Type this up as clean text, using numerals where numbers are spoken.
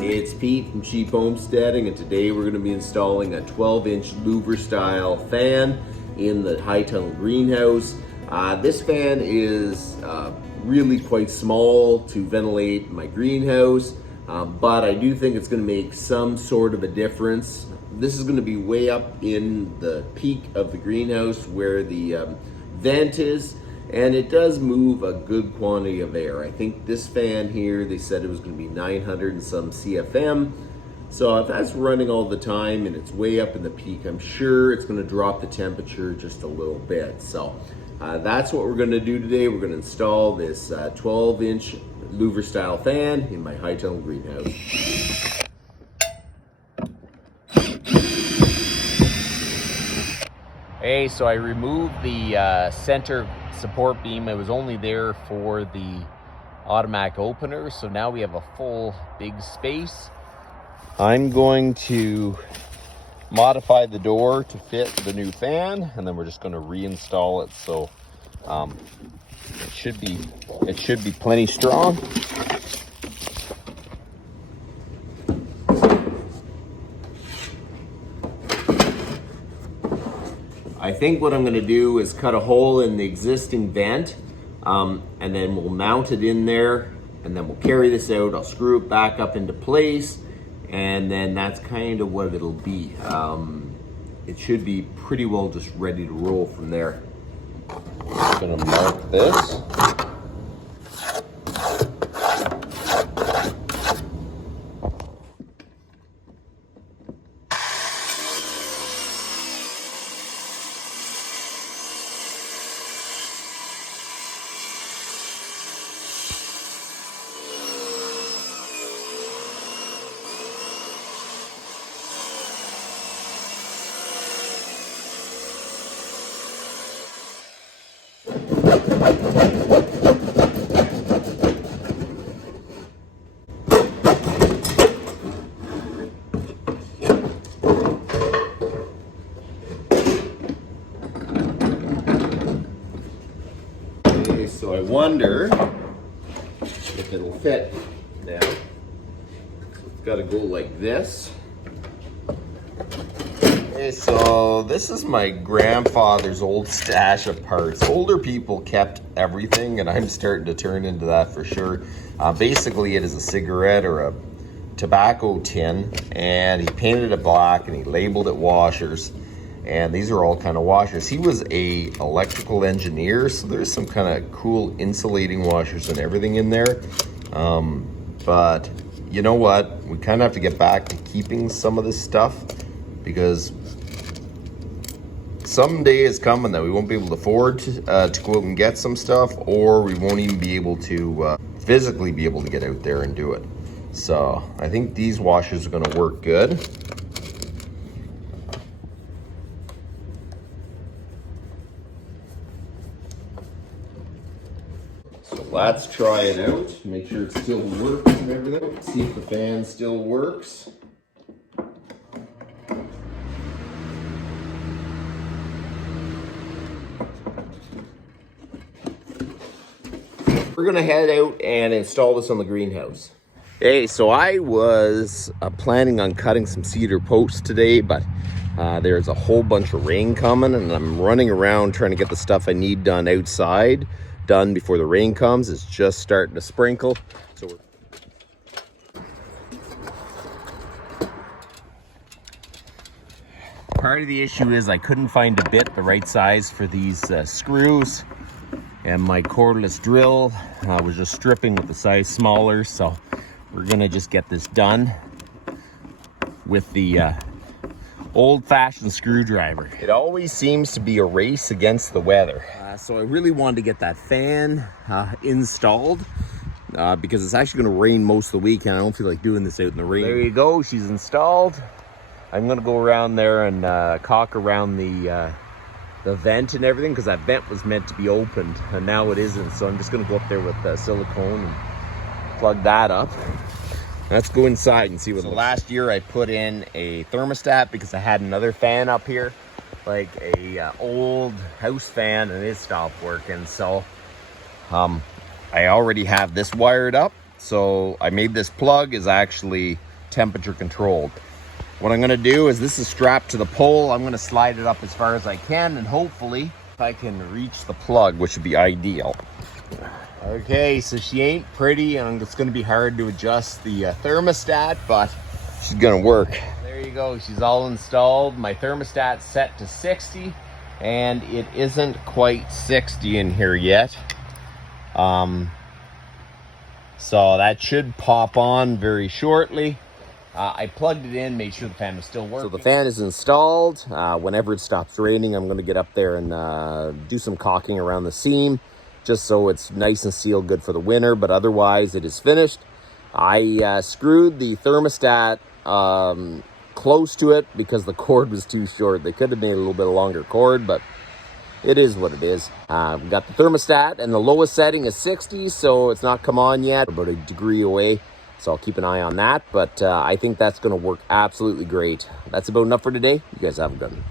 It's Pete from Cheap Homesteading, and today we're going to be installing a 12-inch louver style fan in the high tunnel greenhouse. This fan is really quite small to ventilate my greenhouse, but I do think it's going to make some sort of a difference. This is going to be way up in the peak of the greenhouse where the vent is, and it does move a good quantity of air. I think this fan here, they said it was going to be 900 and some CFM. So if that's running all the time and it's way up in the peak, I'm sure it's going to drop the temperature just a little bit. So that's what we're going to do today. We're going to install this 12-inch louver style fan in my high tunnel greenhouse. Hey, so I removed the center support beam. It was only there for the automatic opener, so now we have a full big space. I'm going to modify the door to fit the new fan, and then we're just going to reinstall it, so it should be plenty strong. I think what I'm going to do is cut a hole in the existing vent, and then we'll mount it in there, and then we'll carry this out. I'll screw it back up into place, and then that's kind of what it'll be. It should be pretty well just ready to roll from there. I'm going to mark this. Okay, so I wonder if it'll fit now. So it's got to go like this. Okay, so this is my grandfather's old stash of parts. Older people kept everything, and I'm starting to turn into that for sure. Basically, it is a cigarette or a tobacco tin, and he painted it black and he labeled it washers. And these are all kind of washers. He was a electrical engineer, so there's some kind of cool insulating washers and everything in there. But you know what? We kind of have to get back to keeping some of this stuff, because someday is coming that we won't be able to afford to go out and get some stuff, or we won't even be able to physically be able to get out there and do it. So I think these washers are going to work good. So let's try it out, make sure it still works and everything. See if the fan still works. We're gonna head out and install this on the greenhouse. Hey, so I was planning on cutting some cedar posts today, but there's a whole bunch of rain coming, and I'm running around trying to get the stuff I need done outside, done before the rain comes. It's just starting to sprinkle. So part of the issue is I couldn't find a bit the right size for these screws. And my cordless drill was just stripping with the size smaller, so we're gonna just get this done with the old-fashioned screwdriver. It always seems to be a race against the weather. So I really wanted to get that fan installed because it's actually gonna rain most of the week, and I don't feel like doing this out in the rain. There you go, she's installed. I'm gonna go around there and caulk around the vent and everything, because that vent was meant to be opened and now it isn't. So I'm just going to go up there with silicone and plug that up. Let's go inside and see what. So last year I put in a thermostat because I had another fan up here, like a old house fan, and it stopped working. So I already have this wired up, So I made this plug is actually temperature controlled. What I'm gonna do is, this is strapped to the pole. I'm gonna slide it up as far as I can, and hopefully I can reach the plug, which would be ideal. Okay, so she ain't pretty, and it's gonna be hard to adjust the thermostat, but she's gonna work. There you go, she's all installed. My thermostat's set to 60, and it isn't quite 60 in here yet. So that should pop on very shortly. I plugged it in, made sure the fan was still working. So the fan is installed. Whenever it stops raining, I'm gonna get up there and do some caulking around the seam, just so it's nice and sealed good for the winter, but otherwise it is finished. I screwed the thermostat close to it because the cord was too short. They could have made a little bit longer cord, but it is what it is. We've got the thermostat, and the lowest setting is 60, so it's not come on yet, about a degree away. So I'll keep an eye on that, but I think that's going to work absolutely great. That's about enough for today. You guys have a good one.